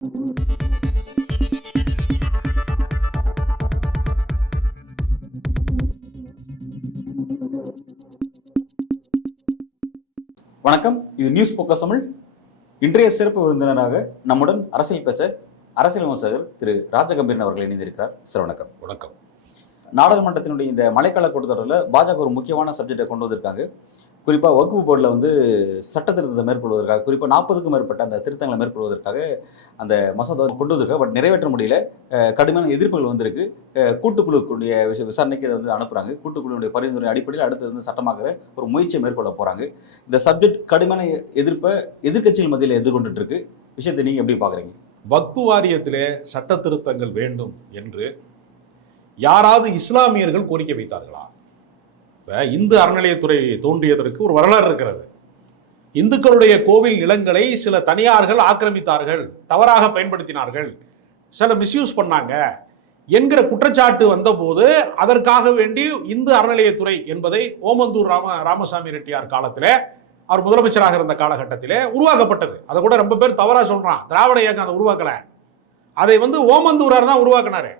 வணக்கம், இது news focus Tamil. இன்றைய சிறப்பு விருந்தினராக நம்முடன் அரசியல் பேச அரசியல் விமர்சகர் திரு ராஜகம்பீரன் அவர்கள் இணைந்திருக்கிறார். சார் வணக்கம். வணக்கம். நாடாளுமன்றத்தினுடைய இந்த மழைக்கால கூட்டத்தொடரில் பாஜக ஒரு முக்கியமான சப்ஜெக்டை கொண்டு வந்திருக்காங்க. குறிப்பாக வக்ஃபு போர்டில் சட்ட திருத்தத்தை மேற்கொள்வதற்காக, குறிப்பாக 40க்கும் மேற்பட்ட அந்த திருத்தங்களை மேற்கொள்வதற்காக அந்த மசோதா கொண்டு வந்திருக்காங்க. பட் நிறைவேற்ற முடியல. கடுமையான எதிர்ப்புகள் வந்திருக்கு. கூட்டுக்குழுக்குடைய விசாரணைக்கு இதை அனுப்புகிறாங்க. கூட்டுக்குழுடைய பரிந்துரை அடிப்படையில் அடுத்து சட்டமாக்குற ஒரு முயற்சியை மேற்கொள்ள போகிறாங்க. இந்த சப்ஜெக்ட் கடுமையான எதிர்ப்பை எதிர்க்கட்சிகள் மத்தியில் எதிர்கொண்டுட்டு இருக்கு. விஷயத்தை நீங்கள் எப்படி பார்க்குறீங்க? வக்ஃபு வாரியத்திலே சட்ட திருத்தங்கள் வேண்டும் என்று யாராவது இஸ்லாமியர்கள் கோரிக்கை வைத்தார்களா? இந்து அறநிலையத்துறை தோன்றியதற்கு ஒரு வரலாறு இருக்கிறது. இந்துக்களுடைய கோவில் நிலங்களை சில தனியார்கள் ஆக்கிரமித்தார்கள், தவறாக பயன்படுத்தினார்கள், சில மிஸ்யூஸ் பண்ணாங்க என்கிற குற்றச்சாட்டு வந்தபோது அதற்காக வேண்டி இந்து அறநிலையத்துறை என்பதை ஓமந்தூர் ராமசாமி ரெட்டியார் காலத்தில், அவர் முதலமைச்சராக இருந்த காலகட்டத்திலே உருவாக்கப்பட்டது. அதை கூட ரொம்ப பேர் தவறா சொல்றான். திராவிட இயக்கம் அதை உருவாக்கல. அதை ஓமந்தூரார் தான் உருவாக்கினாரு.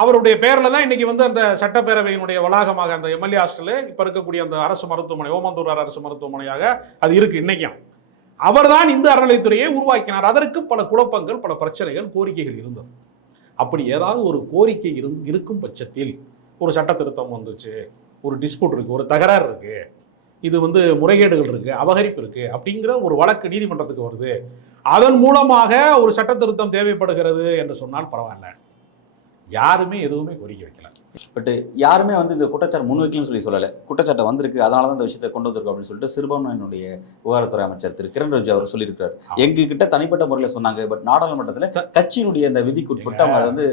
அவருடைய பேர்ல தான் இன்னைக்கு அந்த சட்டப்பேரவையினுடைய வளாகமாக அந்த எம்எல்ஏ ஹாஸ்டல் இப்ப இருக்கக்கூடிய அந்த அரசு மருத்துவமனை, ஓமந்தூரார் அரசு மருத்துவமனையாக அது இருக்கு இன்னைக்கும். அவர்தான் இந்த அறநிலையத்துறையை உருவாக்கினார். அதற்கு பல குழப்பங்கள், பல பிரச்சனைகள், கோரிக்கைகள் இருந்தது. அப்படி ஏதாவது ஒரு கோரிக்கை இருக்கும் பட்சத்தில் ஒரு சட்ட திருத்தம் வந்துச்சு, ஒரு டிஸ்பியூட் இருக்கு, ஒரு தகராறு இருக்கு, இது முறைகேடுகள் இருக்கு, அபகரிப்பு இருக்கு அப்படிங்கிற ஒரு வழக்கு நீதிமன்றத்துக்கு வருது, அதன் மூலமாக ஒரு சட்ட திருத்தம் தேவைப்படுகிறது என்று சொன்னால் பரவாயில்ல. யாருமே எதுவுமே கோரிக்கை வைக்கல. பட் யாருமே இந்த குற்றச்சாட்டு முன்வைக்கலன்னு சொல்லலை. குற்றச்சாட்டை வந்திருக்கு, அதனால தான் இந்த விஷயத்தை கொண்டு வந்திருக்கோம் அப்படின்னு சொல்லிட்டு சிறுபான்மையினுடைய விவகாரத்துறை அமைச்சர் திரு கிரண் ரிஜிஜு அவர் சொல்லியிருக்காரு. எங்ககிட்ட தனிப்பட்ட முறையில் சொன்னாங்க, பட் நாடாளுமன்றத்தில் கட்சியினுடைய அந்த விதிக்கு உட்பட்டு அவங்க அதை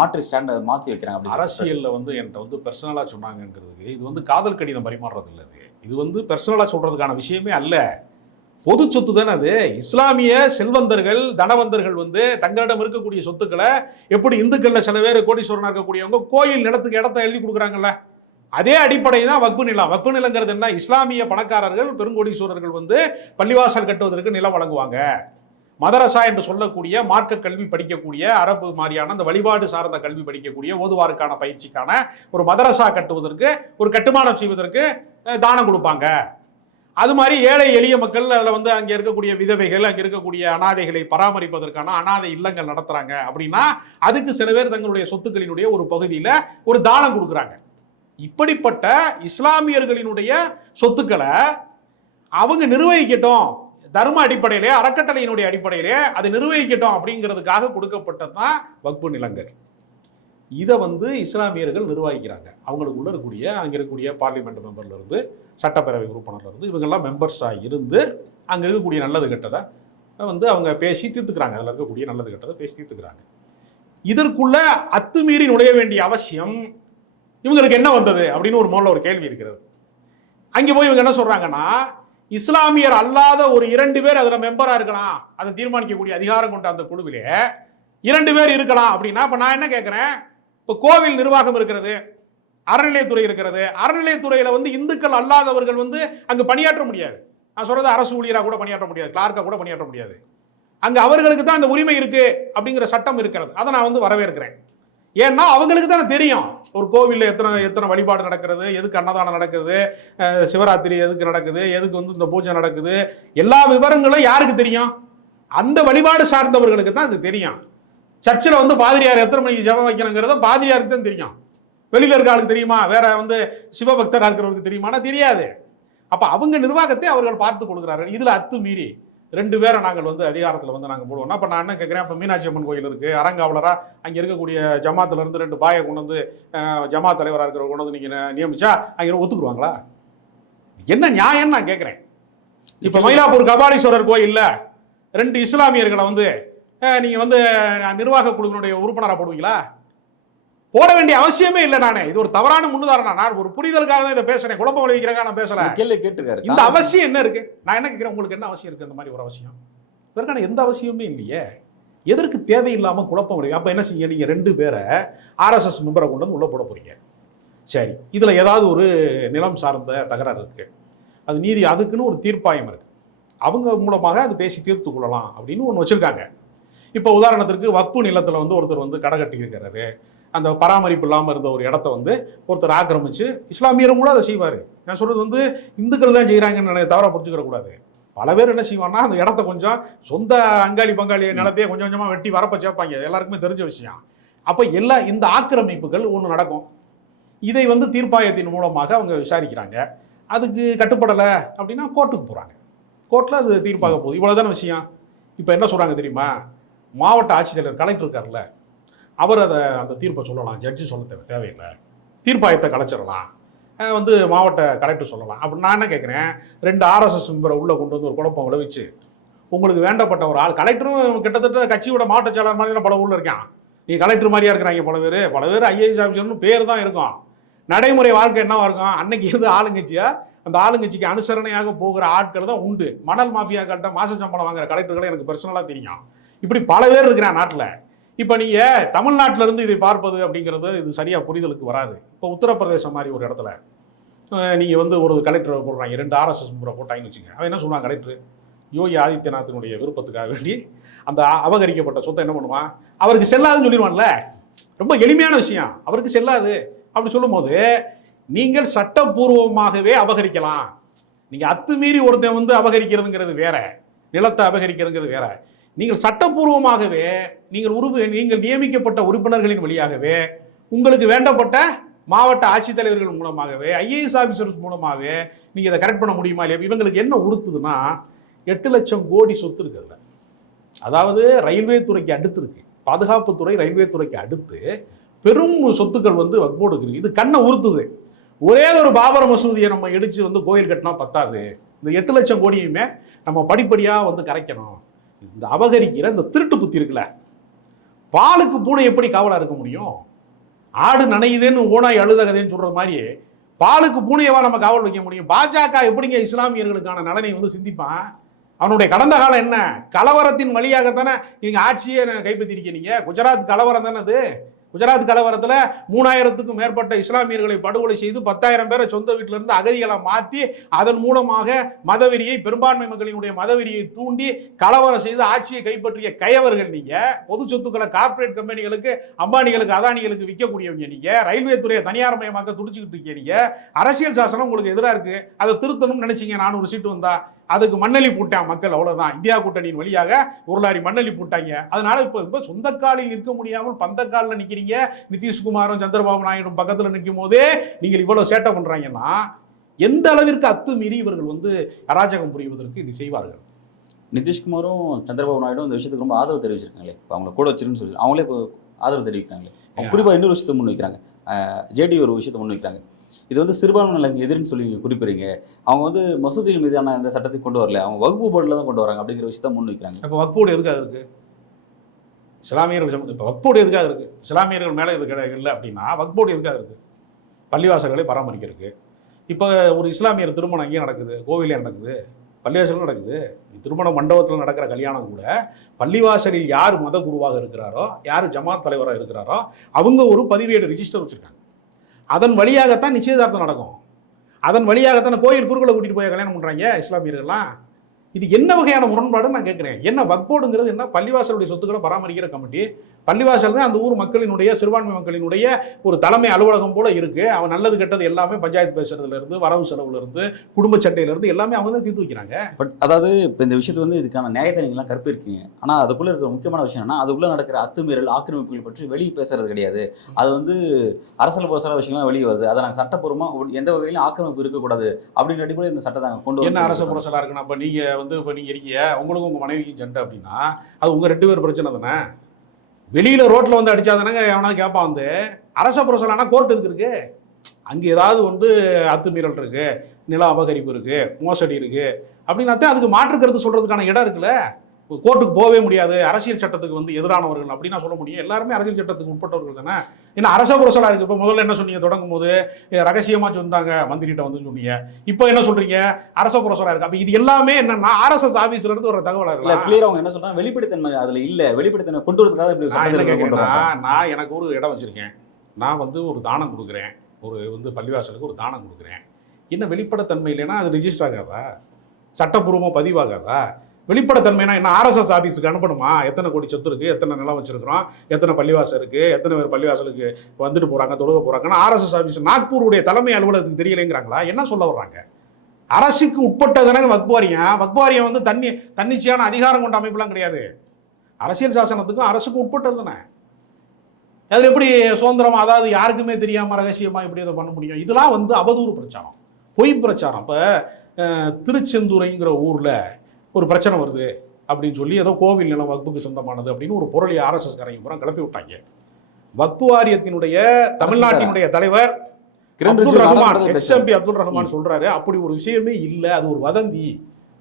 மாற்றி ஸ்டாண்டை மாற்றி வைக்கிறாங்க. அரசியலில் என்கிட்ட பர்சனலாக சொன்னாங்கிறதுக்கு இது காதல் கடிதம் பரிமாறுறது இல்லை. இது பர்சனலாக சொல்றதுக்கான விஷயமே அல்ல. பொது சொத்து தானே அது. இஸ்லாமிய செல்வந்தர்கள், தனவந்தர்கள் தங்களிடம் இருக்கக்கூடிய சொத்துக்களை எப்படி இந்துக்கள்ல சில பேர் கோடீஸ்வரனா இருக்கக்கூடியவங்க கோயில் நிலத்துக்கு இடத்த எழுதி கொடுக்குறாங்கல்ல, அதே அடிப்படை தான் வக்ஃபு நிலம். வக்ஃபு நிலங்கிறது என்ன? இஸ்லாமிய பணக்காரர்கள், பெருங்கோடீஸ்வரர்கள் பள்ளிவாசல் கட்டுவதற்கு நிலம் வழங்குவாங்க. மதரசா என்று சொல்லக்கூடிய மார்க்க கல்வி படிக்கக்கூடிய, அரபு மாதிரியான அந்த வழிபாடு சார்ந்த கல்வி படிக்கக்கூடிய, ஓதுவாருக்கான பயிற்சிக்கான ஒரு மதரசா கட்டுவதற்கு, ஒரு கட்டுமானம் செய்வதற்கு தானம் கொடுப்பாங்க. அது மாதிரி ஏழை எளிய மக்கள் அதில் அங்கே இருக்கக்கூடிய விதவைகள், அங்கே இருக்கக்கூடிய அனாதைகளை பராமரிப்பதற்கான அனாதை இல்லங்கள் நடத்துறாங்க. அப்படின்னா அதுக்கு சில பேர் தங்களுடைய சொத்துக்களினுடைய ஒரு பகுதியில் ஒரு தானம் கொடுக்குறாங்க. இப்படிப்பட்ட இஸ்லாமியர்களினுடைய சொத்துக்களை அவங்க நிர்வகிக்கட்டும், தர்ம அடிப்படையிலே, அறக்கட்டளையினுடைய அடிப்படையிலே அதை நிர்வகிக்கட்டும் அப்படிங்கிறதுக்காக கொடுக்கப்பட்டது தான் வக்ஃபு நிலங்கள். இதை இஸ்லாமியர்கள் நிர்வகிக்கிறாங்க. அவங்களுக்குள்ள இருக்கக்கூடிய அங்கே இருக்கக்கூடிய பார்லிமெண்ட் மெம்பர்ல இருந்து, சட்டப்பேரவை உறுப்பினர்ல இருந்து, இவங்கெல்லாம் மெம்பர்ஸாக இருந்து அங்கே இருக்கக்கூடிய நல்லது கெட்டதை அவங்க பேசி தீர்த்துக்கிறாங்க. அதில் இருக்கக்கூடிய நல்லது கெட்டதை பேசி தீர்த்துக்கிறாங்க. இதற்குள்ள அத்துமீறி நுழைய வேண்டிய அவசியம் இவங்களுக்கு என்ன வந்தது அப்படின்னு முதல்ல ஒரு கேள்வி இருக்கிறது. அங்கே போய் இவங்க என்ன சொல்றாங்கன்னா, இஸ்லாமியர் அல்லாத ஒரு 2 பேர் அதில் மெம்பரா இருக்கலாம், அதை தீர்மானிக்கக்கூடிய அதிகாரம் கொண்ட அந்த குழுவிலே 2 பேர் இருக்கலாம் அப்படின்னா, இப்போ நான் என்ன கேட்குறேன், இப்போ கோவில் நிர்வாகம் இருக்கிறது, அறநிலையத்துறை இருக்கிறது. அறநிலையத்துறையில் இந்துக்கள் அல்லாதவர்கள் அங்கே பணியாற்ற முடியாது. நான் சொல்றது அரசு ஊழியராக கூட பணியாற்ற முடியாது, கிளார்க்காக கூட பணியாற்ற முடியாது. அங்கே அவர்களுக்கு தான் அந்த உரிமை இருக்கு அப்படிங்கிற சட்டம் இருக்கிறது. அதை நான் வரவேற்கிறேன். ஏன்னா அவங்களுக்கு தானே தெரியும் ஒரு கோவிலில் எத்தனை வழிபாடு நடக்கிறது, எதுக்கு அன்னதானம் நடக்குது, சிவராத்திரி எதுக்கு நடக்குது, எதுக்கு இந்த பூஜை நடக்குது, எல்லா விவரங்களும் யாருக்கு தெரியும்? அந்த வழிபாடு சார்ந்தவர்களுக்கு தான் அது தெரியும். சர்ச்சில் பாதிரியார் எத்தனை மணிக்கு ஜெபம் வைக்கணுங்கிறத பாதிரியாருக்கு தான் தெரியும். வெளியில இருக்க ஆளுக்கு தெரியுமா? வேற சிவபக்தராக இருக்கிறவருக்கு தெரியுமானா தெரியாது. அப்ப அவங்க நிர்வாகத்தை அவர்கள் பார்த்து கொடுக்குறார்கள். இதுல அத்துமீறி 2 பேரை நாங்கள் அதிகாரத்தில் நாங்கள் போடுவோம். அப்ப நான் என்ன கேட்கிறேன், இப்ப மீனாட்சி அம்மன் கோயில் இருக்கு, அறங்காவலரா அங்க இருக்கக்கூடிய ஜமாத்துல இருந்து 2 பாயை கொண்டு ஜமா தலைவராக இருக்கிறவங்க கொண்டு நீங்க நியமிச்சா அங்க ஒத்துக்குருவாங்களா? என்ன நியாயம் நான் கேட்கிறேன். இப்ப மயிலாப்பூர் கபாலீஸ்வரர் கோயில்ல 2 இஸ்லாமியர்களை நீங்க நிர்வாக குழுவினுடைய உறுப்பினராக போடுவீங்களா? போட வேண்டிய அவசியமே இல்லை. நானே இது ஒரு தவறான முன்னுதாரணம். நான் ஒரு புரிதலுக்காக தான் இதை பேசுறேன், குழப்பம் விளைவிக்கிறதுக்காக நான் பேசுறேன். கேள்வி கேட்டுருக்காரு. இந்த அவசியம் என்ன இருக்கு? நான் என்ன கேட்கிறேன், உங்களுக்கு என்ன அவசியம் இருக்கு? இந்த மாதிரி ஒரு அவசியம் இதற்கான எந்த அவசியமே இல்லையே. எதற்கு தேவையில்லாம குழப்பம் விளைவி? அப்ப என்ன செய்ய, நீங்க 2 பேரை ஆர்எஸ்எஸ் மெம்பரை கொண்டு உள்ள போட போறீங்க. சரி, இதுல ஏதாவது ஒரு நிலம் சார்ந்த தகராறு இருக்கு, அது நீதி, அதுக்குன்னு ஒரு தீர்ப்பாயம் இருக்கு, அவங்க மூலமாக அது பேசி தீர்த்து கொள்ளலாம் அப்படின்னு ஒன்று வச்சிருக்காங்க. இப்போ உதாரணத்திற்கு வக்பு நிலத்தில் வந்து ஒருத்தர் வந்து கடை கட்டி இருக்கிறாரு, அந்த பராமரிப்பு இல்லாமல் இருந்த ஒரு இடத்த வந்து ஒருத்தர் ஆக்கிரமிச்சு, இஸ்லாமியரும் கூட அதை செய்வார். நான் சொல்கிறது வந்து இந்துக்கள் தான் செய்கிறாங்கன்னு தவறாக புரிஞ்சுக்கிற கூடாது. பல பேர் என்ன செய்வாங்கன்னா அந்த இடத்த கொஞ்சம் சொந்த அங்காளி பங்காளி நிலத்தையே கொஞ்சம் கொஞ்சமாக வெட்டி வரப்ப சேர்ப்பாங்க. எல்லாருக்குமே தெரிஞ்ச விஷயம். அப்போ இந்த ஆக்கிரமிப்புகள் ஒன்று நடக்கும். இதை வந்து தீர்ப்பாயத்தின் மூலமாக அவங்க விசாரிக்கிறாங்க. அதுக்கு கட்டுப்படலை அப்படின்னா கோர்ட்டுக்கு போகிறாங்க. கோர்ட்டில் அது தீர்ப்பாக போகுது. இவ்வளோதான விஷயம். இப்போ என்ன சொல்கிறாங்க தெரியுமா? மாவட்ட ஆட்சித்தலைவர் கலெக்டர் இருக்கார்ல, அவர் அந்த தீர்ப்பை சொல்லலாம். ஜட்ஜி சொல்ல தேவையில்லை. தீர்ப்பாயத்தை கலைச்சிடலாம். வந்து மாவட்ட கலெக்டர் சொல்லலாம். அப்படி நான் என்ன கேட்குறேன், 2 RSS மெம்பரை உள்ளே கொண்டு வந்து ஒரு குழப்பம் விளைவிச்சு உங்களுக்கு வேண்டப்பட்ட ஒரு ஆள், கலெக்டரும் கிட்டத்தட்ட கட்சியோட மாவட்ட செயலாளர் மாதிரி தான் பல ஊரில் இருக்கான். நீ கலெக்டர் மாதிரியா இருக்கிறாங்க பல பேர் IAS ஆஃபீஸர்னு பேர் தான் இருக்கும். நடைமுறை வாழ்க்கை என்னவா இருக்கும்? அன்னைக்கு இருந்து ஆளுங்கட்சியா அந்த ஆளுங்கட்சிக்கு அனுசரணையாக போகிற ஆட்கள் தான் உண்டு. மணல் மாஃபியாக்கள்கிட்ட மாச சம்பளம் வாங்குற கலெக்டர்களை எனக்கு பர்சனலாக தெரியும். இப்படி பல பேர் இருக்கிறான் நாட்டில். இப்போ நீங்கள் தமிழ்நாட்டில் இருந்து இதை பார்ப்பது அப்படிங்கிறது இது சரியாக புரிதலுக்கு வராது. இப்போ உத்தரப்பிரதேசம் மாதிரி ஒரு இடத்துல நீங்கள் வந்து ஒரு கலெக்டரை போடுறாங்க, 2 RSS முறை போட்டாங்கன்னு வச்சுங்க. அவன் என்ன சொல்லுவான், கலெக்டர் யோகி ஆதித்யநாத்தினுடைய விருப்பத்துக்காக வேண்டி அந்த அபகரிக்கப்பட்ட சொத்தை என்ன பண்ணுவான், அவருக்கு செல்லாதுன்னு சொல்லிடுவான்ல. ரொம்ப எளிமையான விஷயம், அவருக்கு செல்லாது அப்படி சொல்லும் போது நீங்கள் சட்டப்பூர்வமாகவே அபகரிக்கலாம். நீங்கள் அத்துமீறி ஒருத்தன் வந்து அபகரிக்கிறதுங்கிறது வேற, நிலத்தை அபகரிக்கிறதுங்கிறது வேற. நீங்கள் சட்டப்பூர்வமாகவே நீங்கள் நியமிக்கப்பட்ட உறுப்பினர்களின் வழியாகவே உங்களுக்கு வேண்டப்பட்ட மாவட்ட ஆட்சித்தலைவர்கள் மூலமாகவே IAS ஆஃபீஸர்ஸ் மூலமாகவே நீங்கள் இதை கரெக்ட் பண்ண முடியுமா இல்லையா? இவங்களுக்கு என்ன உறுத்துதுன்னா 8 லட்சம் கோடி சொத்து இருக்குதுல. அதாவது ரயில்வே துறைக்கு அடுத்து இருக்கு, பாதுகாப்புத்துறை ரயில்வே துறைக்கு அடுத்து பெரும் சொத்துக்கள் வந்து வக்ஃப் போர்டுக்கு இருக்கு. இது கண்ணை உறுத்துது. ஒரே ஒரு பாபர் மசூதியை நம்ம இடிச்சு வந்து கோயில் கட்டினா பத்தாது. இந்த 8 லட்சம் கோடியுமே நம்ம படிப்படியாக வந்து கரைக்கணும். இந்த அபகரிக்கிற இந்த திருட்டு புத்தி இருக்குல்ல, பாலுக்கு பூனை எப்படி காவலாக இருக்க முடியும்? ஆடு நனையுதுன்னு ஓனாய் அழுதகதேன்னு சொல்ற மாதிரி பாலுக்கு பூனையவா நம்ம காவல் வைக்க முடியும்? பாஜக எப்படிங்க இஸ்லாமியர்களுக்கான நலனை வந்து சிந்திப்பான்? அவனுடைய கடந்த காலம் என்ன? கலவரத்தின் வழியாகத்தானே நீங்க ஆட்சியை கைப்பற்றிருக்கீங்க. நீங்க குஜராத் கலவரம் தானே அது. குஜராத் கலவரத்தில் 3000க்கும் மேற்பட்ட இஸ்லாமியர்களை படுகொலை செய்து 10,000 பேரை சொந்த வீட்டிலிருந்து அகதிகளை மாற்றி அதன் மூலமாக மதவெறியை, பெரும்பான்மை மக்களினுடைய மதவெறியை தூண்டி கலவரம் செய்து ஆட்சியை கைப்பற்றிய கயவர்கள் நீங்க. பொது சொத்துக்களை கார்பரேட் கம்பெனிகளுக்கு, அம்பானிகளுக்கு, அதானிகளுக்கு விற்கக்கூடியவங்க நீங்க. ரயில்வே துறையை தனியார் மயமாக்க துடிச்சுக்கிட்டு இருக்கீங்க நீங்க. அரசியல் சாசனம் உங்களுக்கு எதிராக இருக்கு, அதை திருத்தணும்னு நினைச்சீங்க. 400 சீட்டு வந்தா அதுக்கு மண்ணலி போட்டான் மக்கள், அவ்வளவுதான். இந்தியா கூட்டணியின் வழியாக ஒரு லாரி மண்ணலி போட்டாங்க. அதனால இப்போ சொந்த காலில் நிற்க முடியாமல் பந்தக்காலில் நிற்கிறீங்க. நிதிஷ்குமாரும் சந்திரபாபு நாயுடும் பக்கத்தில் நிற்கும் போதே நீங்கள் இவ்வளவு சேட்டை பண்றாங்கன்னா எந்த அளவிற்கு அத்துமீறி இவர்கள் வந்து அராஜகம் புரிவதற்கு இது செய்வார்கள்? நிதிஷ்குமாரும் சந்திரபாபு நாயுடும் இந்த விஷயத்துக்கு ரொம்ப ஆதரவு தெரிவிச்சிருக்காங்களே. இப்போ அவங்களை கூட வச்சிருன்னு சொல்லி அவங்களே ஆதரவு தெரிவிக்கிறாங்களே. குறிப்பாக இன்னொரு விஷயத்தை முன் வைக்கிறாங்க. JD ஒரு விஷயத்தை முன் வைக்கிறாங்க. இது வந்து சிறுபான்மை நலனுக்கு எதிர்ன்னு சொல்லி குறிப்பிடுறீங்க. அவங்க வந்து மசூதிகள் மீதான இந்த சட்டத்தை கொண்டு வரல, அவங்க வக்ஃப் போர்டில் தான் கொண்டு வராங்க அப்படிங்கிற விஷயத்தை முன் வைக்கிறாங்க. இப்போ வக்ஃப் போர்டு எதுக்காக இருக்கு? இஸ்லாமியர்கள் இப்போ வக்ஃப் போர்டு எதுக்காக இருக்கு? இஸ்லாமியர்கள் மேலே இது இல்லை அப்படின்னா வக்ஃப் போர்டு எதுக்காக இருக்கு? பள்ளிவாசல்களை பராமரிக்கிறதுக்கு. இப்போ ஒரு இஸ்லாமியர் திருமணம் அங்கேயே நடக்குது, கோவிலே நடக்குது, பள்ளிவாசலும் நடக்குது. திருமண மண்டபத்தில் நடக்கிற கல்யாணம் கூட பள்ளிவாசலில் யார் மத குருவாக இருக்கிறாரோ, யார் ஜமாத் தலைவராக இருக்கிறாரோ அவங்க ஒரு பதிவேடு ரிஜிஸ்டர் வச்சுருக்காங்க. அதன் வழியாகத்தான் நிச்சயதார்த்தம் நடக்கும். அதன் வழியாகத்தான் கோயில் குருக்களை கூட்டிட்டு போய் கல்யாணம் பண்றாங்க இஸ்லாமியர்கள்லாம். இது என்ன வகையான முரண்பாடுன்னு நான் கேட்குறேன். என்ன வக்ஃப் போர்டுங்கிறது என்ன? பள்ளிவாசலுடைய சொத்துக்களை பராமரிக்கிற கமிட்டி. பள்ளிவாசல் தான் அந்த ஊர் மக்களினுடைய, சிறுபான்மை மக்களினுடைய ஒரு தலைமை அலுவலகம் போல இருக்கு. அவன் நல்லது கெட்டது எல்லாமே பஞ்சாயத்து பேசுறதுல இருந்து, வரவு செலவுல இருந்து, குடும்ப சட்டையில இருந்து எல்லாமே அவங்க தான் தீர்த்து வைக்கிறாங்க. பட் அதாவது இப்போ இந்த விஷயத்தை வந்து இதுக்கான நியாயத்தை நீங்களாம் கற்பிருக்கீங்க. ஆனால் அதுக்குள்ளே இருக்கிற முக்கியமான விஷயம் என்னன்னா, அதுக்குள்ளே நடக்கிற அத்துமீறல், ஆக்கிரமிப்புகள் பற்றி வெளியே பேசுறது கிடையாது. அது வந்து அரசியல் புரசல விஷயங்கள்லாம் வெளியே வருது. அதை நாங்கள் சட்டப்பூர்வமாக எந்த வகையிலும் ஆக்கிரமிப்பு இருக்கக்கூடாது அப்படிங்கிற அடிப்படையில் இந்த சட்டத்தை நாங்கள் கொண்டு என்ன அரசு புரசலாக இருக்குன்னா, இப்போ நீங்கள் இருக்கீங்க, உங்களுக்கும் உங்கள் மனைவிக்கும் சண்டை அப்படின்னா அது உங்கள் 2 பேர் பிரச்சனை தானே. வெளியில் ரோட்டில் வந்து அடித்தா தானே எவனாவது கேட்பான். வந்து அரச புரசலானா கோர்ட் எதுக்கு இருக்கு? அங்கே ஏதாவது வந்து அத்துமீறல் இருக்குது, நில அபகரிப்பு இருக்குது, மோசடி இருக்குது அப்படின்னா அதுக்கு மாற்று கருத்து சொல்கிறதுக்கான இடம் இருக்குல்ல. கோர்ட்டுக்கு போகவே முடியாது, அரசியல் சட்டத்துக்கு வந்து எதிரானவர்கள் அப்படின்னா சொல்ல முடியும். எல்லாருமே அரசியல் சட்டத்துக்கு உட்பட்டவர்கள் தானே. ஏன்னா அரச புரசலாக இருக்குது. இப்போ முதல்ல என்ன சொன்னீங்க? தொடங்கும் போது ரகசியமாக சொன்னாங்க, மந்திரிகிட்ட வந்து சொன்னீங்க. இப்போ என்ன சொல்றீங்க? அரச புரசலாக இருக்கு. அப்போ இது எல்லாமே என்னன்னா RSS ஆஃபீஸ்ல இருந்து ஒரு தகவல் இல்லை. கிளியர் அவங்க என்ன சொல்றாங்க, வெளிப்படைத்தன்மை அதில் இல்லை. வெளிப்படைத்தன்மை கொண்டு வரதுக்காக நான் எனக்கு ஒரு இடம் வச்சிருக்கேன், நான் வந்து ஒரு தானம் கொடுக்குறேன், ஒரு வந்து பள்ளிவாசலுக்கு ஒரு தானம் கொடுக்குறேன். என்ன வெளிப்படைத்தன்மை இல்லைன்னா அது ரிஜிஸ்டர் ஆகாதா? சட்டப்பூர்வமாக பதிவாகாதா? வெளிப்படைத்தன்மைனா என்ன? ஆர்எஸ்எஸ் ஆஃபீஸுக்கு அனுப்பணுமா? எத்தனை கோடி சொத்து இருக்குது, எத்தனை நிலம் வச்சிருக்கிறோம், எத்தனை பள்ளிவாசல் இருக்குது, எத்தனை பேர் பள்ளிவாசலுக்கு வந்துட்டு போகிறாங்க, தொழுக போகிறாங்கன்னா ஆர்எஸ்எஸ் ஆஃபீஸ் நாக்பூருடைய தலைமை அலுவலகத்துக்கு தெரியலைங்கிறாங்களா? என்ன சொல்ல வர்றாங்க? அரசுக்கு உட்பட்டதானே வக்ஃப் வாரியம். வக்ஃப் வாரியம் வந்து தன்னிச்சையான அதிகாரம் கொண்ட அமைப்புலாம் கிடையாது. அரசியல் சாசனத்துக்கும் அரசுக்கும் உட்பட்டது தானே. அதில் எப்படி சுதந்திரம், அதாவது யாருக்குமே தெரியாமல் ரகசியமாக எப்படி அதை பண்ண முடியும்? இதெல்லாம் வந்து அவதூறு பிரச்சாரம், பொய் பிரச்சாரம். இப்போ திருச்செந்துறைங்கிற ஊரில் ஒரு பிரச்சனை வருது அப்படின்னு சொல்லி ஏதோ கோவில் நிலம் வக்ஃபுக்கு சொந்தமானது அப்படின்னு ஒரு பொருளை ஆர்எஸ்எஸ் காரங்க பூரா கிளப்பி விட்டாங்க. வக்ஃப் வாரியத்தினுடைய தமிழ்நாட்டினுடைய தலைவர் அப்துல் ரஹ்மான், எக்ஸ்எம்பி அப்துல் ரஹ்மான் சொல்றாரு, அப்படி ஒரு விஷயமே இல்லை, அது ஒரு வதந்தி,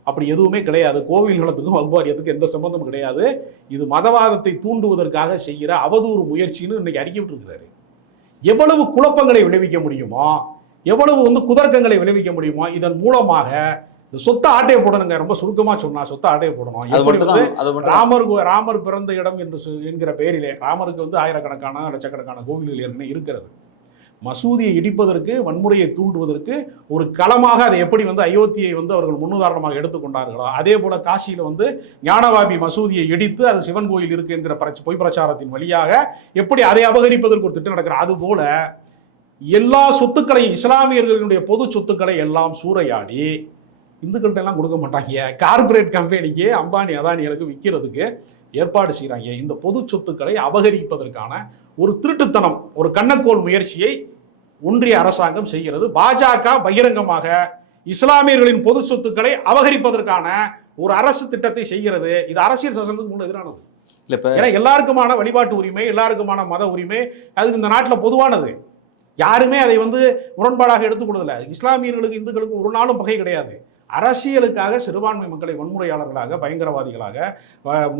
அப்படி எதுவுமே கிடையாது, கோவில் நிலத்துக்கும் வக்ஃப் வாரியத்துக்கும் எந்த சம்பந்தமும் கிடையாது, இது மதவாதத்தை தூண்டுவதற்காக செய்கிற அவதூறு முயற்சின்னு இன்னைக்கு அறிக்கை விட்டுருக்கிறாரு. எவ்வளவு குழப்பங்களை விளைவிக்க முடியுமோ, எவ்வளவு வந்து குதர்க்கங்களை விளைவிக்க முடியுமோ, இதன் மூலமாக இந்த சொத்தை ஆட்டையை போடணுங்க. ரொம்ப சுருக்கமா சொன்னா சொத்தை ஆட்டையை போடணும். ராமர் பிறந்த இடம் என்கிற பெயரிலே ராமருக்கு வந்து ஆயிரக்கணக்கான லட்சக்கணக்கான கோவில்கள் ஏற்கனவே இருக்கிறது. மசூதியை இடிப்பதற்கு, வன்முறையை தூண்டுவதற்கு ஒரு களமாக அதை எப்படி வந்து அயோத்தியை வந்து அவர்கள் முன்னுதாரணமாக எடுத்துக்கொண்டார்களோ, அதே போல காசியில் வந்து ஞானவாபி மசூதியை இடித்து அது சிவன் கோயில் இருக்கு என்கிற பொய் பிரச்சாரத்தின் வழியாக எப்படி அதை அபகரிப்பதற்கு ஒரு திட்டம் நடக்கிறது. அதுபோல எல்லா சொத்துக்களையும், இஸ்லாமியர்களுடைய பொது சொத்துக்களை எல்லாம் சூறையாடி இந்துக்கள்கிட்ட எல்லாம் கொடுக்க மாட்டாங்க, கார்பரேட் கம்பெனிக்கு, அம்பானி அதானிகளுக்கு விற்கிறதுக்கு ஏற்பாடு செய்கிறாங்க. இந்த பொது சொத்துக்களை அபகரிப்பதற்கான ஒரு திருட்டுத்தனம், ஒரு கண்ணக்கோல் முயற்சியை ஒன்றிய அரசாங்கம் செய்கிறது. பாஜக பகிரங்கமாக இஸ்லாமியர்களின் பொது சொத்துக்களை அபகரிப்பதற்கான ஒரு அரசு திட்டத்தை செய்கிறது. இது அரசியல் சாசனத்துக்கு எதிரானது. ஏன்னா எல்லாருக்குமான வழிபாட்டு உரிமை, எல்லாருக்குமான மத உரிமை, அது இந்த நாட்டில் பொதுவானது. யாருமே அதை வந்து முரண்பாடாக எடுத்துக்கொள்வதில்லை. இஸ்லாமியர்களுக்கு இந்துக்களுக்கு ஒரு நாளும் பகை கிடையாது. அரசியலுக்காக சிறுபான்மை மக்களை வன்முறையாளர்களாக, பயங்கரவாதிகளாக,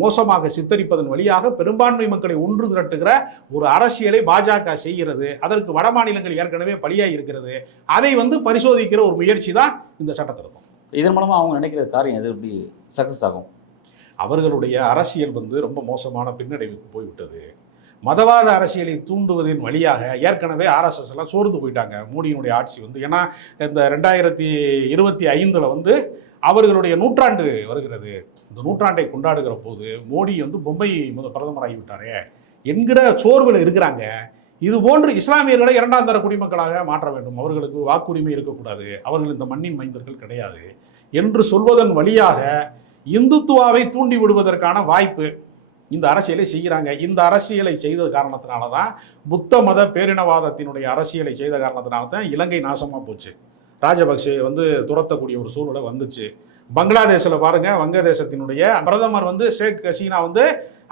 மோசமாக சித்தரிப்பதன் வழியாக பெரும்பான்மை மக்களை ஒன்று திரட்டுகிற ஒரு அரசியலை பாஜக செய்கிறது. அதற்கு வட மாநிலங்கள் ஏற்கனவே பலியாகி இருக்கிறது. அதை வந்து பரிசோதிக்கிற ஒரு முயற்சி தான் இந்த சட்ட திருத்தம். இதன் மூலமாக அவங்க நினைக்கிற காரியம் எது எப்படி சக்சஸ் ஆகும்? அவர்களுடைய அரசியல் வந்து ரொம்ப மோசமான பின்னடைவுக்கு போய்விட்டது. மதவாத அரசியலை தூண்டுவதன் வழியாக ஏற்கனவே ஆர்எஸ்எஸ் எல்லாம் சோர்ந்து போயிட்டாங்க. மோடியினுடைய ஆட்சி வந்து, ஏன்னா இந்த 2025 வந்து அவர்களுடைய நூற்றாண்டு வருகிறது. இந்த நூற்றாண்டை கொண்டாடுகிற போது மோடி வந்து பொம்மை பிரதமராகிவிட்டாரே என்கிற சோர்வில் இருக்கிறாங்க. இது போன்று இஸ்லாமியர்களை இரண்டாம் தர குடிமக்களாக மாற்ற வேண்டும், அவர்களுக்கு வாக்குரிமை இருக்கக்கூடாது, அவர்கள் இந்த மண்ணின் மைந்தர்கள் கிடையாது என்று சொல்வதன் வழியாக இந்துத்துவாவை தூண்டி விடுவதற்கான வாய்ப்பு இந்த அரசியலை செய்கிறாங்க. இந்த அரசியலை செய்த காரணத்தினால தான், புத்த மத பேரினவாதத்தினுடைய அரசியலை செய்த காரணத்தினால தான் இலங்கை நாசமாக போச்சு. ராஜபக்சே வந்து துரத்தக்கூடிய ஒரு சூழ்நிலை வந்துச்சு. பங்களாதேஷில் பாருங்க, வங்கதேசத்தினுடைய பிரதமர் வந்து ஷேக் ஹசீனா வந்து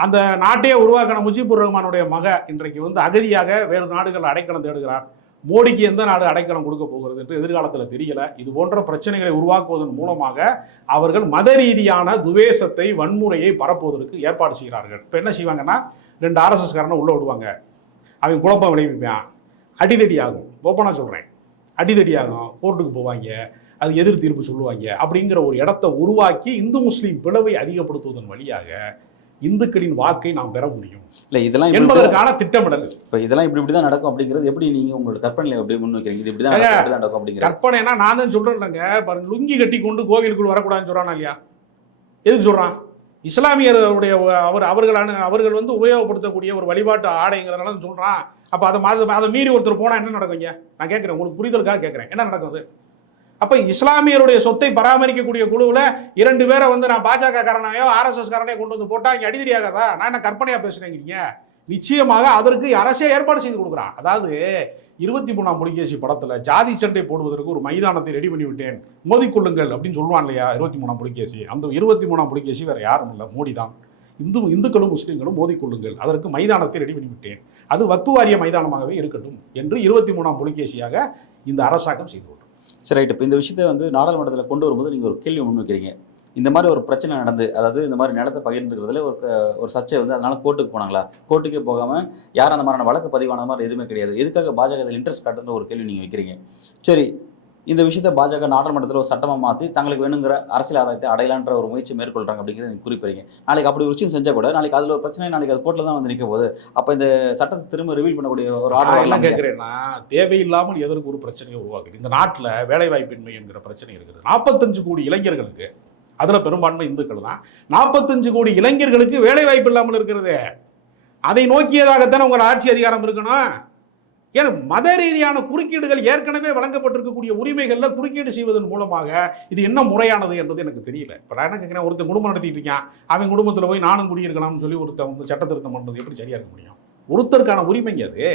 அந்த நாட்டையே உருவாக்கின முஜிபுர் ரஹ்மானுடைய மக இன்றைக்கு வந்து அகதியாக வேறு நாடுகள் அடைக்கலம் தேடுகிறார். மோடிக்கு எந்த நாடு அடைக்கலம் கொடுக்க போகிறது என்று எதிர்காலத்தில் தெரியல. இது போன்ற பிரச்சனைகளை உருவாக்குவதன் மூலமாக அவர்கள் மத ரீதியான துவேஷத்தை, வன்முறையை பரப்புவதற்கு ஏற்பாடு செய்கிறார்கள். இப்போ என்ன செய்வாங்கன்னா, 2 ஆர்எஸ்எஸ் காரனை உள்ள விடுவாங்க, அவங்க குழப்பம் விளைவிப்பான், அடிதடி ஆகும். ஓப்பனாக சொல்கிறேன், அடிதடி ஆகும், கோர்ட்டுக்கு போவாங்க, அது எதிர் தீர்ப்பு சொல்லுவாங்க. அப்படிங்கிற ஒரு இடத்தை உருவாக்கி இந்து முஸ்லீம் பிளவை அதிகப்படுத்துவதன் வழியாக இந்துக்களின் வாக்கை நாம் பெற முடியும். இல்லை, இதெல்லாம் என்பதற்கான திட்டமிடல். இப்போ இதெல்லாம் இப்படி தான் நடக்கும் அப்படிங்கிறது எப்படி நீங்க உங்களோட கற்பனையில எப்படி முன்வைக்கிறீங்க? இது இப்படி தான் நடக்கும் அப்படிங்கிற கற்பனைனா நான் தான் சொல்றேன் இல்லைங்க. லுங்கி கட்டி கொண்டு கோவிலுக்குள் வரக்கூடாதுன்னு சொல்றானா இல்லையா? எதுக்கு சொல்றான்? இஸ்லாமியருடைய அவர்கள் வந்து உபயோகப்படுத்தக்கூடிய ஒரு வழிபாட்டு ஆடைங்கிறதுனால சொல்றான். அப்போ அதை மீறி ஒருத்தர் போனா என்ன நடக்குங்க? நான் கேட்கிறேன், உங்களுக்கு புரிதலுக்காக கேட்கிறேன், என்ன நடக்குது? அப்ப இஸ்லாமியருடைய சொத்தை பராமரிக்கக்கூடிய குழுவில் 2 பேரை வந்து நான் பாஜக காரனையோ ஆர்எஸ்எஸ் காரனையோ கொண்டு வந்து போட்டா இங்கே அடிதடியாகாதா? நான் என்ன கற்பனையா பேசுறேங்கிறீங்க? நிச்சயமாக அதற்கு அரசே ஏற்பாடு செய்து கொடுக்குறான். அதாவது 23ஆம் புலிகேசி படத்துல ஜாதி சண்டை போடுவதற்கு ஒரு மைதானத்தை ரெடி பண்ணி விட்டேன், மோதிக்கொள்ளுங்கள் அப்படின்னு சொல்லுவான் இல்லையா 23ஆம் புலிகேசி. அந்த 23ஆம் புலிகேசி வேற யாரும் இல்லை, மோடி தான். இந்துக்களும் முஸ்லீம்களும் மோதிக்கொள்ளுங்கள், அதற்கு மைதானத்தை ரெடி பண்ணி விட்டேன், அது வக்ஃப் வாரிய மைதானமாகவே இருக்கட்டும் என்று 23ஆம் புலிகேசியாக இந்த அரசாங்கம் செய்து கொள்ளும். சரி, ரைட். இப்போ இந்த விஷயத்தை வந்து நாடாளுமன்றத்தில் கொண்டு வரும்போது நீங்கள் ஒரு கேள்வி முன்வைக்கிறீங்க. இந்த மாதிரி ஒரு பிரச்சனை நடந்து, அதாவது இந்த மாதிரி நிலத்தை பகிர்ந்துக்கிறதுல ஒரு சர்ச்சை வந்து, அதனால கோர்ட்டுக்கு போனாங்களா? கோர்ட்டுக்கே போகாமல் யாரும் அந்த மாதிரியான வழக்கு பதிவான மாதிரி எதுவுமே கிடையாது. எதுக்காக பாஜக இதில் இன்ட்ரெஸ்ட் காட்டுன்ற ஒரு கேள்வி நீங்கள் வைக்கிறீங்க. சரி, இந்த விஷயத்தை பாஜக நாடாளுமன்றத்தில் ஒரு சட்டமாக மாற்றி தங்களுக்கு வேணுங்கிற அரசியல் ஆதாயத்தை அடையலான்ற ஒரு முயற்சி மேற்கொள்கிறாங்க அப்படிங்கிறது நீங்கள் குறிப்பிடுறீங்க. நாளைக்கு அப்படி ஒரு விஷயம் செஞ்சால் கூட நாளைக்கு அதில் ஒரு பிரச்சனை, நாளைக்கு அது கோர்ட்டில் தான் வந்து நிற்க போகுது. அப்போ இந்த சட்டத்தை திரும்ப ரிவீல் பண்ணக்கூடிய ஒரு ஆர்டர் எல்லாம் கேட்குறேன்னா, தேவையில்லாமல் எதற்கு ஒரு பிரச்சனையை உருவாக்குது. இந்த நாட்டில் வேலைவாய்ப்பின்மை என்கிற பிரச்சனை இருக்குது. 45 கோடி இளைஞர்களுக்கு அதுல பெரும்பான்மை இந்துக்கள் தான். 45 கோடி இளைஞர்களுக்கு வேலை வாய்ப்பு இல்லாமல் இருக்கிறது. அதை நோக்கியதாகத்தானே உங்கள் ஆட்சி அதிகாரம் இருக்கணும். ஏன்னா மத ரீதியான குறுக்கீடுகள் ஏற்கனவே வழங்கப்பட்டிருக்கக்கூடிய உரிமைகளில் குறுக்கீடு செய்வதன் மூலமாக இது என்ன முறையானது என்பது எனக்கு தெரியல. இப்போ நான் என்ன கேட்குறேன், ஒருத்தன் குடும்பம் நடத்திட்டு இருக்கான், அவன் குடும்பத்தில் போய் நானும் குடியிருக்கலாம்னு சொல்லி ஒருத்தன் வந்து சட்ட திருத்தம் பண்ணுறது எப்படி சரியா இருக்க முடியும்? ஒருத்தருக்கான உரிமைங்க அது.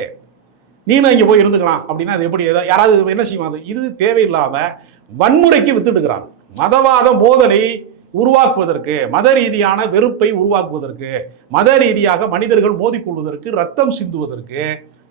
நீனும் இங்கே போய் இருந்துக்கலாம் அப்படின்னா அது எப்படி யாராவது என்ன செய்வாங்க? இது தேவையில்லாத வன்முறைக்கு வித்துடுக்கிறாங்க. மதவாத மோதலை உருவாக்குவதற்கு, மத ரீதியான வெறுப்பை உருவாக்குவதற்கு, மத ரீதியாக மனிதர்கள் மோதிக்கொள்வதற்கு, ரத்தம் சிந்துவதற்கு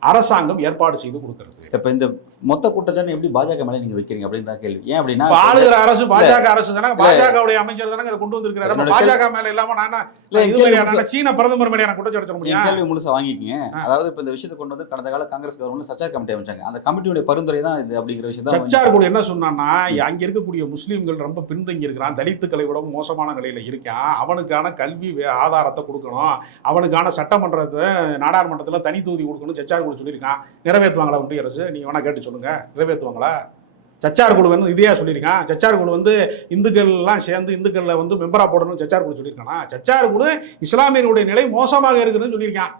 அரசாங்கம் ஏற்பாடு செய்து கொடுக்கிறது. இப்ப இந்த மொத்த குற்றச்சாட்டு எப்படி பாஜக மேல நீங்க வைக்கிறீங்க அப்படின்ற கேள்வி. ஏன் அப்படின்னா ஆளுகிற அரசு பாஜக அரசு தானே, பாஜகவுடைய அமைச்சர் தானே அதை கொண்டு வந்திருக்கிறாரு. பாஜக மேல இல்லாம நான் சீன பிரதமர் மேல குற்றச்சாட்டு முடியும். கேள்வி முழுசா வாங்கிக்கங்க. அதாவது இப்ப இந்த விஷயத்தை கொண்டு வந்து கடந்த கால காங்கிரஸ் கவர்மெண்ட்ல சச்சார் கமிட்டி அமைச்சாங்க. அந்த கமிட்டியுடைய பரிந்துரை தான் இது அப்படிங்கிற விஷயம். சச்சார் குழு என்ன சொன்னான்னா, அங்க இருக்கக்கூடிய முஸ்லீம்கள் ரொம்ப பின்தங்கி இருக்கிறான், தலித்துக்களை விட மோசமான நிலையில இருக்கான், அவனுக்கான கல்வி ஆதாரத்தை கொடுக்கணும், அவனுக்கான சட்டமன்றத்தை நாடாளுமன்றத்தில் தனி தொகுதி கொடுக்கணும் சச்சார் குழு சொல்லியிருக்கான். நிறைவேற்றுவாங்களா ஒன்றிய அரசு? நீங்க வேணா கேட்டு சொல்லுங்க, நிறைவேற்றுவாங்களா? சச்சார் குழு வந்து இதையா சொல்லியிருக்கான்? சச்சார் குழு வந்து இந்துக்கள்லாம் சேர்ந்து இந்துக்களில் வந்து மெம்பரா போடணும்னு சச்சார் குழு சொல்லியிருக்கானா? சச்சார் குழு இஸ்லாமியர்களுடைய நிலை மோசமாக இருக்குதுன்னு சொல்லியிருக்கான்.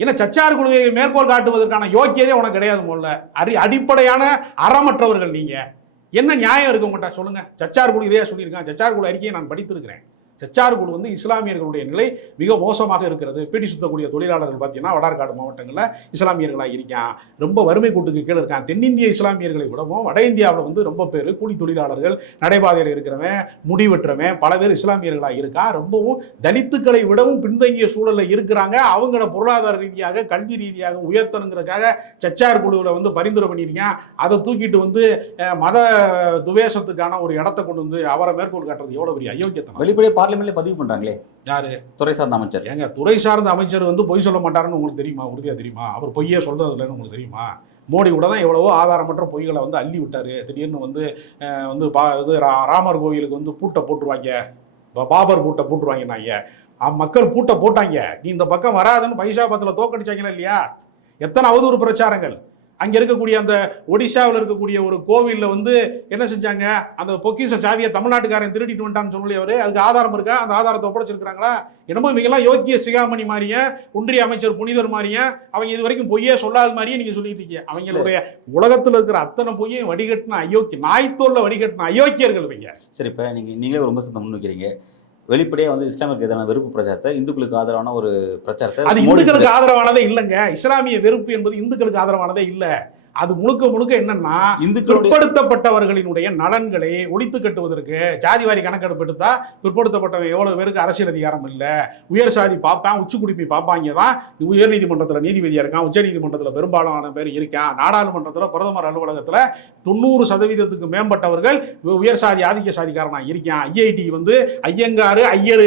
ஏன்னா சச்சார் குழுவை மேற்கோள் காட்டுவதற்கான யோக்கியதே உனக்கு கிடையாது. முதல்ல அடிப்படையான அறமற்றவர்கள் நீங்க. என்ன நியாயம் இருக்கு உங்கள்கிட்ட சொல்லுங்க? சச்சார் குழு இதையா சொல்லியிருக்கான்? சச்சார் குழு அறிக்கையை நான் படித்திருக்கிறேன். சச்சார் குழு வந்து இஸ்லாமியர்களுடைய நிலை மிக மோசமாக இருக்கிறது. பீடி சுத்தக்கூடிய தொழிலாளர்கள் பார்த்தீங்கன்னா வடார்காடு மாவட்டங்களில் இஸ்லாமியர்களாக இருக்கான், ரொம்ப வறுமை கூட்டுக்கு கீழே இருக்கான். தென்னிந்திய இஸ்லாமியர்களை விடவும் வட இந்தியாவில் வந்து ரொம்ப பேர் கூலி தொழிலாளர்கள், நடைபாதையில் இருக்கிறவன், முடி வெட்டுறவன், பல பேர் இஸ்லாமியர்களாக இருக்கான். ரொம்பவும் தலித்துக்களை விடவும் பின்தங்கிய சூழலில் இருக்கிறாங்க. அவங்கள பொருளாதார ரீதியாக கல்வி ரீதியாக உயர்த்தணுங்கிறதுக்காக சச்சார் குழுவில் வந்து பரிந்துரை பண்ணியிருக்கான். அதை தூக்கிட்டு வந்து மத துவேஷத்துக்கான ஒரு இடத்தை கொண்டு வந்து அவரை மேற்கோள் காட்டுறது எவ்வளோ பெரிய அயோக்கியத்தனம். வெளிப்படையாக பார்லிமெண்ட்ல பதிவு பண்றாங்களே. யாரு? துறை சார்ந்த அமைச்சர். ஏங்க துறை சார்ந்த அமைச்சர் வந்து பொய் சொல்ல மாட்டாருன்னு உங்களுக்கு தெரியுமா? உறுதியா தெரியுமா? அவர் பொய்யே சொல்றது இல்லைன்னு உங்களுக்கு தெரியுமா? மோடி கூட தான் எவ்வளவோ ஆதாரமற்ற பொய்களை வந்து அள்ளி விட்டாரு. திடீர்னு வந்து ராமர் கோவிலுக்கு வந்து பூட்டை போட்டுருவாங்க, பாபர் பூட்டை போட்டுருவாங்க. மக்கள் பூட்டை போட்டாங்க, நீ இந்த பக்கம் வராதுன்னு பைசாபத்தில் தோக்கடிச்சாங்களா இல்லையா? எத்தனை அவதூறு பிரச்சாரங்கள். அங்கே இருக்கக்கூடிய அந்த ஒடிசாவில் இருக்கக்கூடிய ஒரு கோவிலில் வந்து என்ன செஞ்சாங்க, அந்த பொக்கிஷ சாவியை தமிழ்நாட்டுக்காரன் திருடிட்டு வந்துட்டான்னு சொல்லி அவர், அதுக்கு ஆதாரம் இருக்கா? அந்த ஆதாரத்தை ஒப்படைச்சிருக்கிறாங்களா? என்னமோ இவங்கெல்லாம் யோக்கிய சிகாமணி மாதிரியே, ஒன்றிய அமைச்சர் புனிதர் மாதிரியே, அவங்க இது வரைக்கும் பொய்யே சொல்லாத மாதிரியே நீங்க சொல்லிட்டு இருக்கீங்க. அவங்களுடைய உலகத்தில் இருக்கிற அத்தனை பொய்யும் வடிகட்டின அயோக்கிய, நாய்த்தோல்ல வடிகட்டின அயோக்கியர்கள் இவங்க. சரி, இப்போ நீங்களே ஒரு விமர்சனத்தை முன் வைக்கிறீங்க. வெளிப்படையாக வந்து இஸ்லாமிற்கு எதிரான வெறுப்பு பிரச்சாரத்தை, இந்துக்களுக்கு ஆதரவான ஒரு பிரச்சாரத்தை, அது இந்துக்களுக்கு ஆதரவானதே இல்லைங்க. இஸ்லாமிய வெறுப்பு என்பது இந்துக்களுக்கு ஆதரவானதே இல்லை. அது முழுக்க முழுக்க என்னன்னா, பிற்படுத்தப்பட்டவர்களினுடைய நலன்களை ஒழித்து கட்டுவதற்கு ஜாதிவாரி கணக்கெடுப்பு எடுத்தா பிற்படுத்தப்பட்டவங்க எவ்வளவு பேருக்கு அரசியல் அதிகாரம் இல்லை, உயர் சாதி பார்ப்பான், உச்சி குடிப்பி பார்ப்பாங்க தான் உயர் நீதிமன்றத்தில் நீதிபதியா இருக்கான், உச்ச நீதிமன்றத்தில் பெரும்பாலான பேர் இருக்கான், நாடாளுமன்றத்தில் பிரதமர் அலுவலகத்தில் 90% மேம்பட்டவர்கள் உயர் சாதி ஆதிக்க சாதிக்காரனா இருக்கான், ஐஐடி வந்து ஐயங்காரு ஐயர்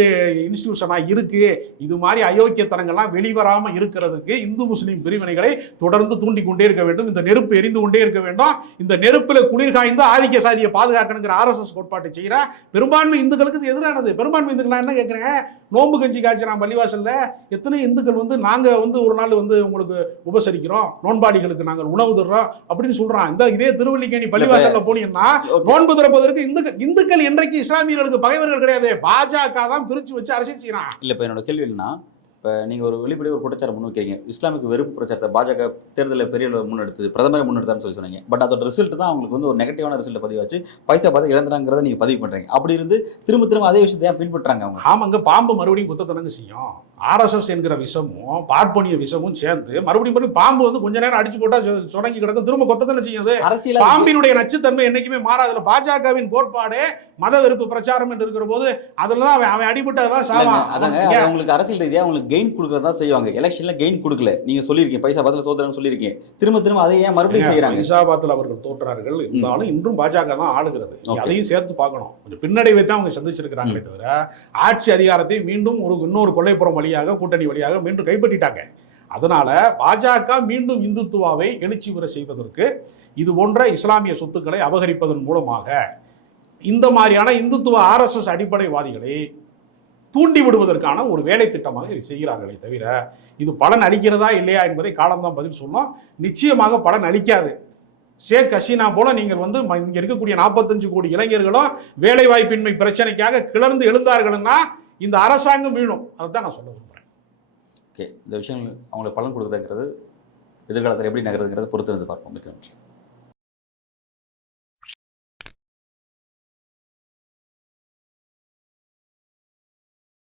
இன்ஸ்டிடியூஷனா இருக்கு. இது மாதிரி அயோக்கியத்தனங்கள்லாம் வெளிவராம இருக்கிறதுக்கு இந்து முஸ்லீம் பிரிவினைகளை தொடர்ந்து தூண்டிக் கொண்டே இருக்க வேண்டும். இந்த நெருப்பு எரிந்து கொண்டே இருக்க வேண்டும். இந்த நெருப்புல குளிர் காய்ந்து ஆதிக்க சாதியை பாதுகாக்கணுங்கிற RSS கோட்பாட்டை செய்யற பெரும்பான்மை இந்துக்களுக்கு இது எதிரானது. பெரும்பான்மை இந்துக்கள் என்ன கேட்கிறேன், நோம்பு கஞ்சி காய்ச்சிறான் பள்ளிவாசல்ல. எத்தனை இந்துக்கள் வந்து நாங்க வந்து ஒரு நாள் வந்து உங்களுக்கு உபசரிக்கிறோம், நோன்பாடிகளுக்கு நாங்கள் உணவு தர்றோம் அப்படின்னு சொல்றான். இந்த இதே திருவல்லிக்கேணி பள்ளிவாசல்ல போனீங்கன்னா நோன்பு திறப்பதற்கு இந்துக்கள் என்றைக்கு இஸ்லாமியர்களுக்கு பகைவர்கள் கிடையாது. பாஜக தான் பிரிச்சு வச்சு அரசியல் செய்யறான். இல்ல, இப்ப என்னோட கேள்வி என்னன்னா, இப்போ நீங்கள் ஒரு வெளிப்படையாக ஒரு குற்றச்சாரம் முன் வைக்கிறீங்க, இஸ்லாமிக்கு வெறுப்பு பிரச்சாரத்தை பாஜக தேர்தலில் பெரிய முன்னெடுத்தது, பிரதமரை முன்னெடுத்தான்னு சொல்லி சொன்னீங்க. பட் அதோட ரிசல்ட் தான் அவங்களுக்கு வந்து ஒரு நெகட்டிவான ரிசல்ட்டை பதிவாச்சு, பைசா பார்த்து இழந்துறாங்கிறத நீங்கள் பதிவு பண்ணுறீங்க. அப்படி இருந்து திரும்ப அதே விஷயத்தை ஏன் பின்பற்றாங்க அவங்க? ஆமாங்க, பாம்பு மறுபடியும் குத்தத்தனங்க செய்யும். RSS என்கிற விஷமும் பார்ப்பனிய விஷமும் சேர்ந்து மறுபடியும் பாம்பு வந்து கொஞ்ச நேரம் அடிச்சு போட்டா தொடங்கி கிடக்கும், திரும்ப கொத்தத்தனை செய்யுது. அரசியல் பாம்பினுடைய நச்சுத்தன்மை என்னைக்குமே மாறாதுல. பாஜகவின் கோட்பாடு மத வெறுப்பு பிரச்சாரம் என்று இருக்கிற போது அதுலதான் அவன் அடிபட்டதான் சாவான். உங்களுக்கு அரசியல் ரீதியாக அவங்களுக்கு கெயின் கொடுக்கறதா செய்வாங்க. எலெக்ஷன்ல கெயின் கொடுக்கல, நீங்க சொல்லியிருக்கீங்க பைசாபாத்ல தோத்துறான்னு சொல்லியிருக்கீங்க. திரும்ப அதை ஏன் மறுபடியும் செய்யறாங்க? பைசாபாத்ல அவர்கள் தோற்றார்கள் இருந்தாலும் இன்றும் பாஜக தான் ஆளுகிறது. அதையும் சேர்த்து பார்க்கணும். கொஞ்சம் பின்னடைவை தான் அவங்க சந்திச்சிருக்கிறாங்களே தவிர ஆட்சி அதிகாரத்தை மீண்டும் இன்னொரு கொல்லைப்புறம் வழியாக, கூட்டணி வழியாக மீண்டும் கைப்பற்றிட்டாங்க. அதனால பாஜக மீண்டும் இந்துத்துவாவை எழுச்சி பெற செய்வதற்கு இது போன்ற இஸ்லாமிய சொத்துக்களை அபகரிப்பதன் மூலமாக இந்த மாதிரியான இந்துத்துவ RSS அடிப்படைவாதிகளை தூண்டி விடுவதற்கான ஒரு வேலை திட்டமாக இதை செய்கிறார்களே தவிர இது பலன் அளிக்கிறதா இல்லையா என்பதை காலம்தான் பதில் சொல்லும். நிச்சயமாக பலன் அளிக்காது. ஷேக் ஹசீனா போல நீங்கள் வந்து இங்க இருக்கக்கூடிய 45 கோடி இளைஞர்களும் வேலைவாய்ப்பின்மை பிரச்சனைக்காக கிளர்ந்து எழுந்தார்கள்னா இந்த அரசாங்கம் வீணும். அதுதான் நான் சொல்ல விரும்புறேன். ஓகே, இந்த விஷயங்கள் அவங்களுக்கு பலன் கொடுக்குதுங்கிறது எதிர்காலத்தில் எப்படி நகருதுங்கிறத பொறுத்து இருந்து பார்ப்போம். மிக்க நன்றி.